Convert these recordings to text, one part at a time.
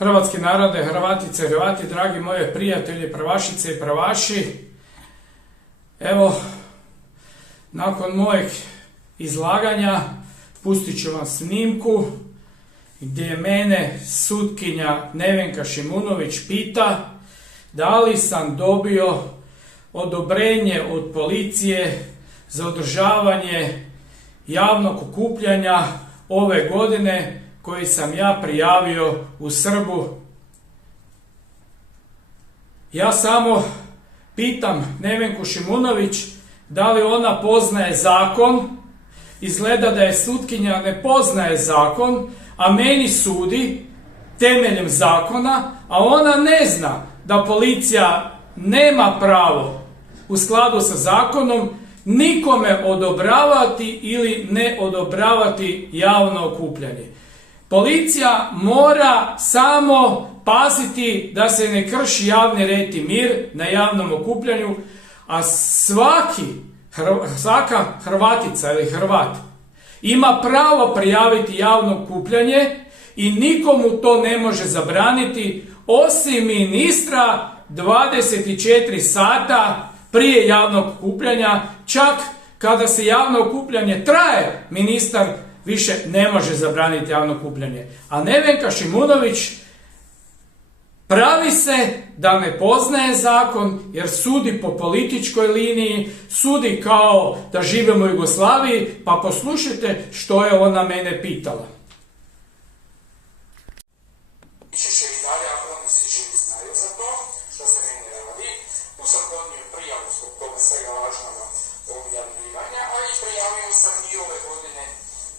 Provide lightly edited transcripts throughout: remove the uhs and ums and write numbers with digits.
Hrvatski narode, Hrvatice i Hrvati, dragi moji prijatelji, prvašice i prvaši, evo, nakon mojeg izlaganja pustit ću vam snimku gdje mene sutkinja Nevenka Šimunović pita da li sam dobio odobrenje od policije za održavanje javnog okupljanja ove godine koji sam ja prijavio u Srbu. Ja samo pitam Nevenku Šimunović da li ona poznaje zakon. Izgleda da je sutkinja ne poznaje zakon, a meni sudi temeljem zakona, a ona ne zna da policija nema pravo u skladu sa zakonom nikome odobravati ili ne odobravati javno okupljanje. Policija mora samo paziti da se ne krši javni red i mir na javnom okupljanju, a svaka Hrvatica ili Hrvat ima pravo prijaviti javno okupljanje i nikomu to ne može zabraniti osim ministra 24 sata prije javnog okupljanja. Čak kada se javno okupljanje traje, ministar više ne može zabraniti javno okupljanje. A Nevenka Šimunović pravi se da ne poznaje zakon jer sudi po političkoj liniji, sudi kao da živimo u Jugoslaviji, pa poslušajte što je ona mene pitala.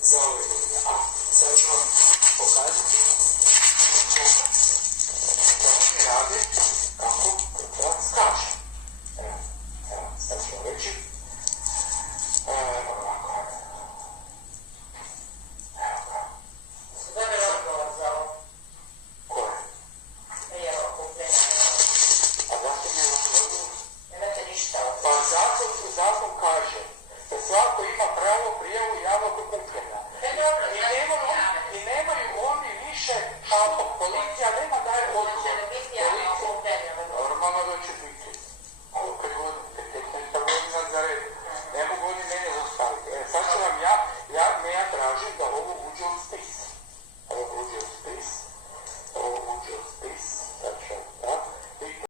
Za ove godine. A sad ću vam pokazati da oni rade kako Krkovac kaže. Evo, sad ću vam reći. Ovako. Evo ga. Dobar odgovor za ovo. Koje? Evo, kupljenja. A zašto mi je odgovor? Nemate ništa od Pa zakon kaže da svako ima pravo prijavu javnog okupljanja. I nemaju oni više, ako policija nema daje odgovor. Normalno da će biti. Koliko je godina? 15 godina za red. Ne mogu oni mene zastaviti. Sad ću vam ja tražim da